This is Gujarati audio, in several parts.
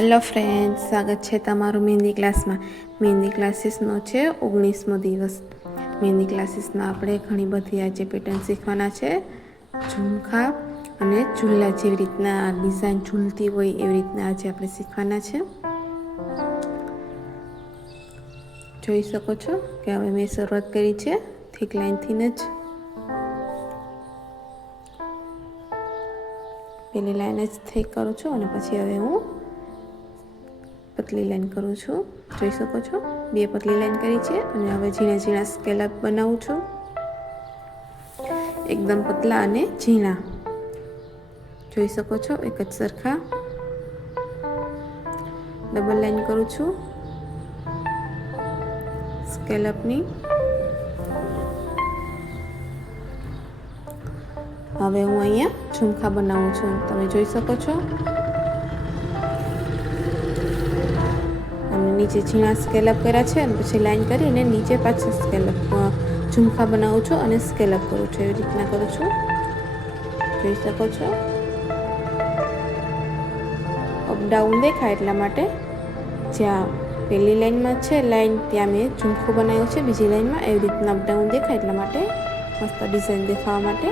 હેલો ફ્રેન્ડ્સ, સ્વાગત છે તમારું મહેંદી ક્લાસમાં. મહેંદી ક્લાસીસનો છે 19મો દિવસ. મહેંદી ક્લાસીસમાં આપણે ઘણી બધી આજે પેટર્ન શીખવાના છે. ઝુમખા અને ઝૂલા જેવી રીતના ડિઝાઇન ઝૂલતી હોય એવી રીતના આજે આપણે શીખવાના છે. જોઈ શકો છો કે હવે મેં શરૂઆત કરી છે થીક લાઇનથી જ. પહેલી લાઈન જ થીક કરું છું અને પછી હવે હું પતલી લાઈન કરું છું. જોઈ શકો છો 2 પતલી લાઈન કરી છે અને હવે ઝીણા ઝીણા સ્કેલઅપ બનાવું છું, એકદમ પતલા અને ઝીણા. જોઈ શકો છો એક જ સરખા. ડબલ લાઈન કરું છું સ્કેલઅપની. હવે હું અહીંયા ઝુમખા બનાવું છું, તમે જોઈ શકો છો. અને નીચે ઝીણા સ્કેલઅપ કર્યા છે અને પછી લાઈન કરીને નીચે પાછા સ્કેલઅપ ઝુમખા બનાવું છું અને સ્કેલઅપ કરું છું. એવી રીતના કરું છું, જોઈ શકો છો. અપડાઉન દેખાય એટલા માટે જ્યાં પહેલી લાઈનમાં છે લાઈન ત્યાં મેં ઝુમખું બનાવ્યું છે, બીજી લાઈનમાં એવી રીતના અપડાઉન દેખાય એટલા માટે મસ્ત ડિઝાઇન દેખાવા માટે.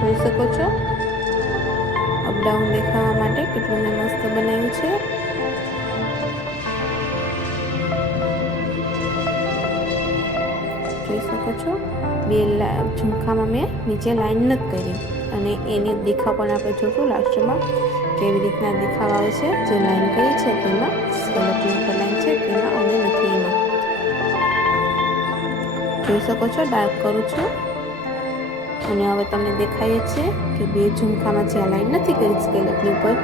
જોઈ શકો છો અપડાઉન દેખાવા માટે કેટલું મેં મસ્ત બનાવ્યું છે. જોઈ શકો છો 2 ઝુમખામાં મેં નીચે લાઈન નથી કરી અને એની દેખાવ પણ આપણે જોશું લાસ્ટમાં કેવી રીતના દેખાવ આવે છે. જે લાઈન કરી છે તેમાં સ્કેલઅપની ઉપર લાઈન છે તેમાં અને નથી એમાં. જોઈ શકો છો ડાર્ક કરું છું અને હવે તમને દેખાય છે કે 2 ઝુમખામાં જ્યાં લાઈન નથી કરી સ્કેલઅપની ઉપર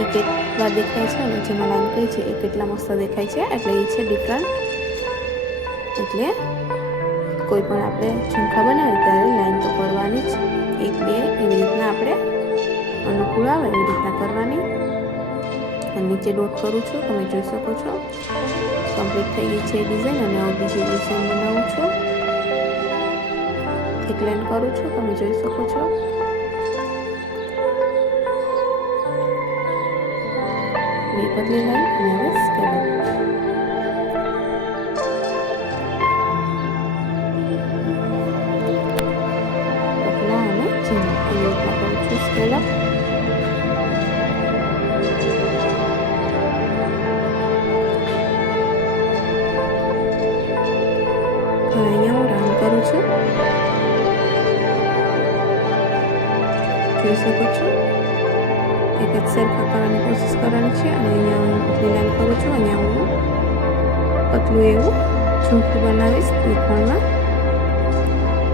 એ કેટલા દેખાય છે અને જેમાં લાઈન કરી છે એ કેટલા મસ્ત દેખાય છે. એટલે એ છે ડિફરન્ટ. એટલે કોઈ પણ આપણે ઝુમખા બનાવીએ ત્યારે લાઈન તો કરવાની જ, 1-2 એવી રીતના આપણે અનુકૂળ આવે એવી રીતના કરવાની. અને નીચે ડોટ કરું છું, તમે જોઈ શકો છો. કમ્પ્લીટ થઈ ગઈ છે ડિઝાઇન અને હવે બીજી ડિઝાઇન બનાવું છું. એક લાઈન કરું છું, તમે જોઈ શકો છો. બે પતલી લાઈન અને હવે સ્કેલઅપ. પતલા અને ઝીણા એવી રીતના કરું છું સ્કેલઅપ. અહીંયા હું રાઉન્ડ કરું છું, જોઈ શકો છો. એક જ સરખા કરવાની કોશિશ કરવાની છે અને અહીંયા હું પતલી લાઈન કરું છું. અહીંયા હું પતલું એવું ઝુમખું બનાવીશ ત્રિકોણમાં,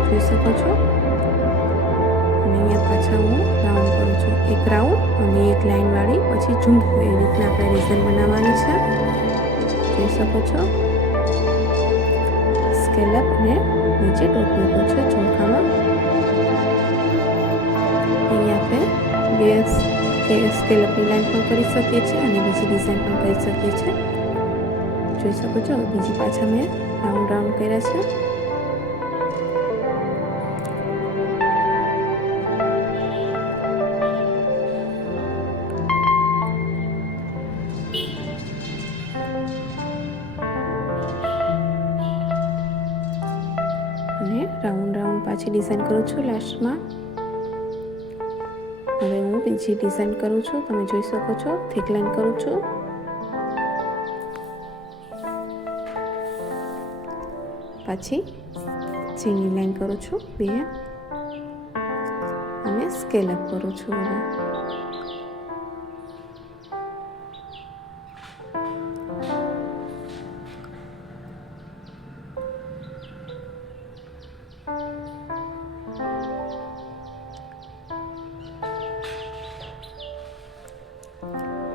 જોઈ શકો છો. અને અહીંયા પાછા હું રાઉન્ડ કરું છું, એક રાઉન્ડ અને એક લાઈન વાળી પછી ઝુમખું. એવી રીતના આપણે ડિઝાઇન બનાવવાની છે, જોઈ શકો છો. સ્કેલઅપ અને નીચે ડોટ મૂક્યો છે ઝુમખામાં. અહીંયા આપણે 2 સ્કેલઅપની લાઈન પણ કરી શકીએ છીએ અને બીજી ડિઝાઇન પણ કરી શકીએ છીએ, જોઈ શકો છો. બીજી પાછા મેં રાઉન્ડ રાઉન્ડ કર્યા છે. અને રાઉન્ડ રાઉન્ડ પાછી ડિઝાઇન કરું છું લાસ્ટમાં. હવે હું બીજી ડિઝાઇન કરું છું, તમે જોઈ શકો છો. થીક લાઈન કરું છું, પાછી ઝીણી લાઈન કરું છું 2 અને સ્કેલઅપ કરું છું.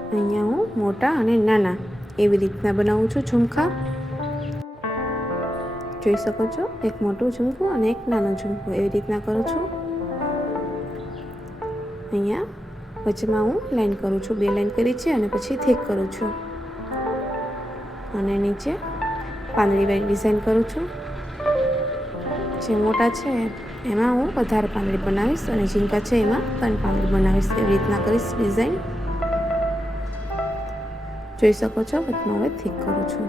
હવે અહીંયા હું મોટા અને નાના એવી રીતના બનાવું છું ઝુમખા, જોઈ શકો છો. એક મોટું ઝુમખું અને એક નાનું ઝુમખું એવી રીતના કરું છું. અહીંયા વચમાં હું લાઈન કરું છું, 2 લાઈન કરી છે અને પછી થીક કરું છું અને નીચે પાંદડીવાળી ડિઝાઇન કરું છું. જે મોટા છે એમાં હું વધારે પાંદડી બનાવીશ અને ઝીંકા છે એમાં 3 પાંદડી બનાવીશ. એવી રીતના કરીશ ડિઝાઇન. જોઈ શકો છો. વચમાં હવે થીક કરું છું.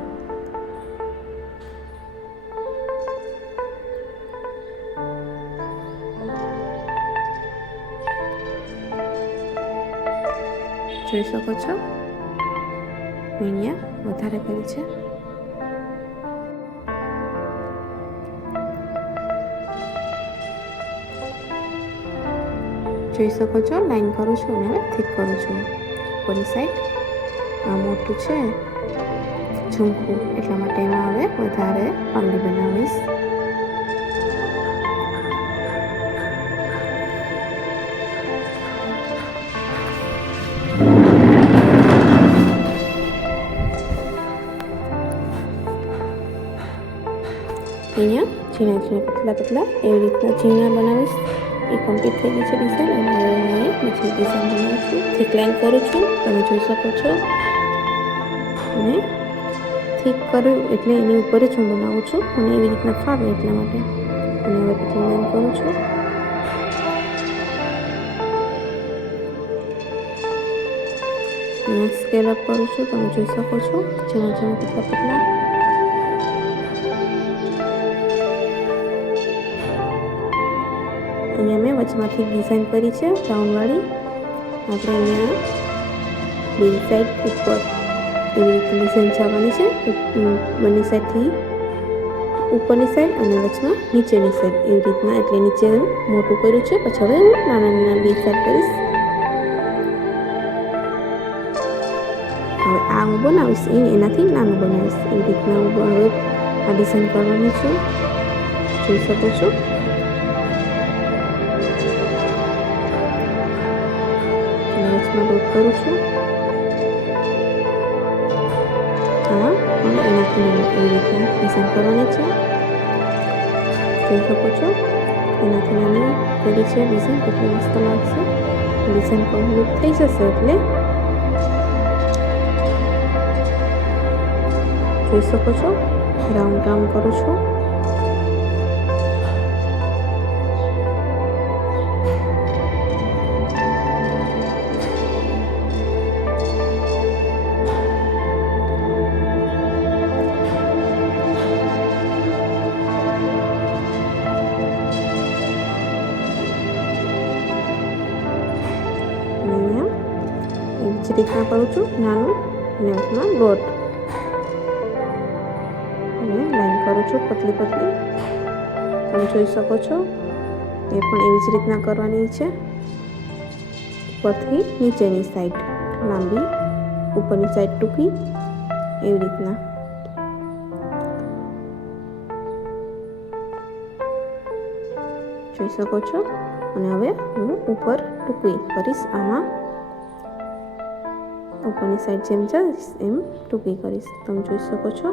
જોઈ શકો છો. અહીંયા વધારે કરી છે. જોઈ શકો છો. લાઈન કરું છું અને હવે થીક કરું છું. ઉપરની સાઈડ આ મોટું છે ઝુમકું, એટલા માટે એમાં હવે વધારે પાંદડી બનાવીશ. અહીંયા ઝીણા ઝીણા પતલા પતલા એવી રીતના ઝીણા બનાવીશ. એ કમ્પ્લીટ થઈ ગઈ છે ડિઝાઇન. અને હવે હું બીજી ડિઝાઇન બનાવું છું. થીક લાઈન કરું છું, તમે જોઈ શકો છો. અને થીક કરું એટલે એની ઉપર જ હું બનાવું છું અને એવી રીતના ફાવે એટલા માટે. અને હવે પછી લાઈન કરું છું. સ્કેલ અપ કરું છું, તમે જોઈ શકો છો. ઝીણા ઝીણા પતલા પતલા. અહીંયા મેં વચમાંથી ડિઝાઇન કરી છે રાઉન્ડવાળી. આપણે અહીંયા બે સાઈડ ઉપર એવી રીતે ડિઝાઇન જવાની છે. બંને સાઈડથી ઉપરની સાઈડ અને વચમાં નીચેની સાઈડ એવી રીતના. એટલે નીચે મોટું કર્યું છે, પછી હવે હું નાના નાના બે સાઈડ કરીશ. હવે આ હું બનાવીશ એનાથી નાનું બનાવીશ. એવી રીતના હું હવે આ ડિઝાઇન કરવાની છું. જોઈ શકો છો. ડોટ કરું છું. હા, અને એનાથી એવી રીતના ડિઝાઇન કરવાની છે. જોઈ શકો છો. એનાથી નાની કરી છે ડિઝાઇન. કેટલી મસ્ત લાગશે. ડિઝાઇન કમ્પ્લીટ થઈ જશે એટલે જોઈ શકો છો. રાઉન્ડ રાઉન્ડ કરું છું. રીતના કરું છું નાનું અને વચમાં ડોટ અને લાઈન કરું છું પતલી પતલી. તમે જોઈ શકો છો. એ પણ એવી જ રીતના કરવાની છે. ઉપરથી નીચેની સાઈડ લાંબી, ઉપરની સાઈડ ટૂંકી, એવી રીતના. જોઈ શકો છો. અને હવે હું ઉપર ટૂંકી કરીશ. આમાં ઉપરની સાઈડ જેમ જઈશ એમ ટૂંકી કરીશ. તમે જોઈ શકો છો.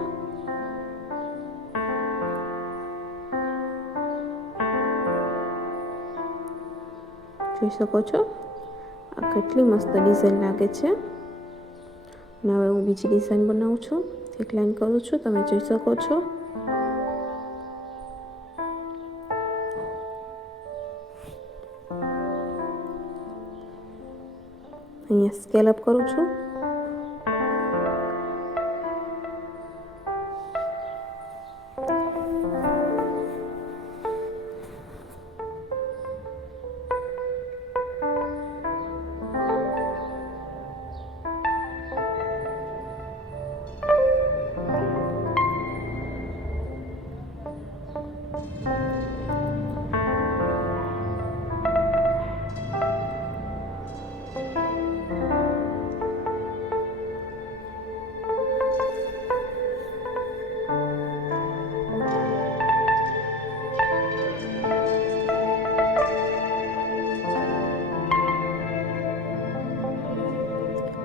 જોઈ શકો છો. આ કેટલી મસ્ત ડિઝાઇન લાગે છે. અને હવે હું બીજી ડિઝાઇન બનાવું છું. એક લાઈન કરું છું, તમે જોઈ શકો છો. અહીંયા સ્કેલ અપ કરું છું.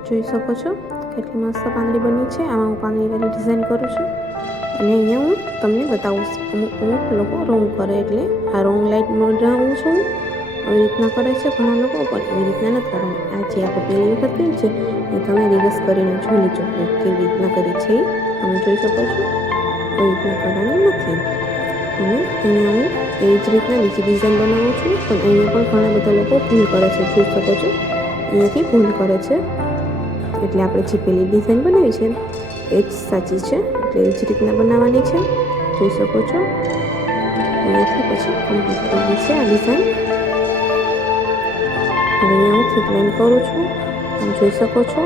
જોઈ શકો છો કેટલી મસ્ત પાંદડી બની છે. આમાં હું પાંદડીવાળી ડિઝાઇન કરું છું અને અહીંયા હું તમને બતાવું છું. અમુક લોકો રોંગ કરે એટલે આ રોંગ લાઈટ બનાવું છું. આવી રીતના કરે છે ઘણા લોકો, પણ એવી રીતના નથી કરવાની. આ જે આપણે પહેલી વખત કરી છે એ તમે રિવર્સ કરીને જોઈ લેજો કેવી રીતના કરી છે. તમે જોઈ શકો છો. કોઈ રીતના કરવાની નથી. અને અહીંયા હું એવી જ રીતના બીજી ડિઝાઇન બનાવું છું, પણ અહીંયા પણ ઘણા બધા લોકો ભૂલ કરે છે. જોઈ શકો છો અહીંયાથી ભૂલ કરે છે, એટલે આપણે જે પેલી ડિઝાઇન બનાવી છે એ જ સાચી છે. એટલે એ જ રીતના બનાવવાની છે. જોઈ શકો છો અહીંયાથી પછી કમ્પ્લીટ થઈ ગઈ છે આ ડિઝાઇન. હવે અહીંયા હું થીક લાઈન કરું છું, તમે જોઈ શકો છો.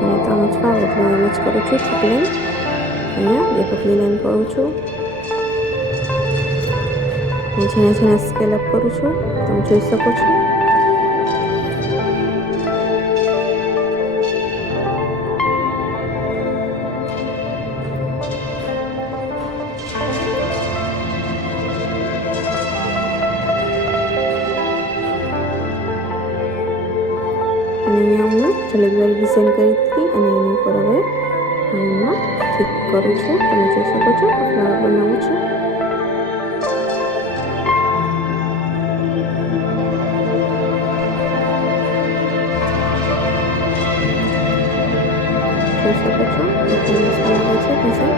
મને તો આમ જ ફાવે એટલે હું એમ જ કરું છું. થીક લાઈન અહીંયા બે પતલી લાઈન કરું છું અને ઝીણા ઝીણા સ્કેલ અપ કરું છું, તમે જોઈ શકો છો. અને અહીંયા હું જલેબીવાળી ડિઝાઇન કરી હતી અને એની ઉપર હવે હું ઠીક કરું છું, તમે જોઈ શકો છો. ફ્લાવર બનાવું છું. જોઈ શકો છો એકદમ મસ્ત લાગે છે ડિઝાઇન.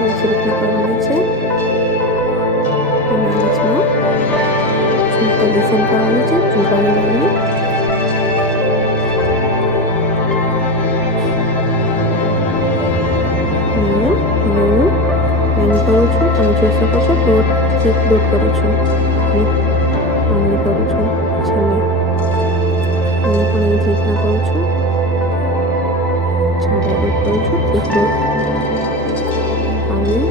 આવી રીતના કરવાની છે અને વચમાં ઝુમકા ડિઝાઇન કરવાની છે, ઝુમકાની લાઈનની. લાઈન કરું છું, તમે જોઈ શકો છો. ડોટ કરું છું અને આમને કરું છું છેલ્લે. અહીંયા પણ એ જ રીતના કરું છું. છાડા ડોટ કરું છું, એક ડોટ પાણી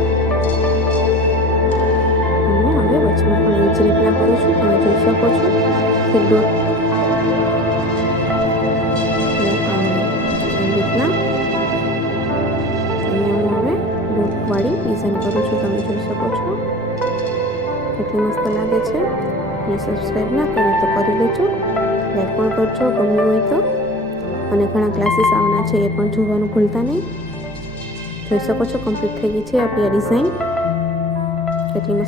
અને હવે વચમાં પણ એ જ રીતના કરું છું, તમે જોઈ શકો છો. એક ડોટ અને પાણી એવી રીતના અહીંયા હું હવે ડોટવાળી ડિઝાઇન કરું છું, તમે જોઈ શકો છો. કેટલી મસ્ત લાગે છે. અને સબસ્ક્રાઈબ ના કરે તો કરી લેજો, લાઈક પણ કરજો ગમ્યું હોય તો. અને ઘણા ક્લાસીસ આવવાના છે એ પણ જોવાનું ભૂલતા નહીં. જોઈ શકો છો કમ્પ્લીટ થઈ ગઈ છે આપણી આ ડિઝાઇન. કેટલી મસ્ત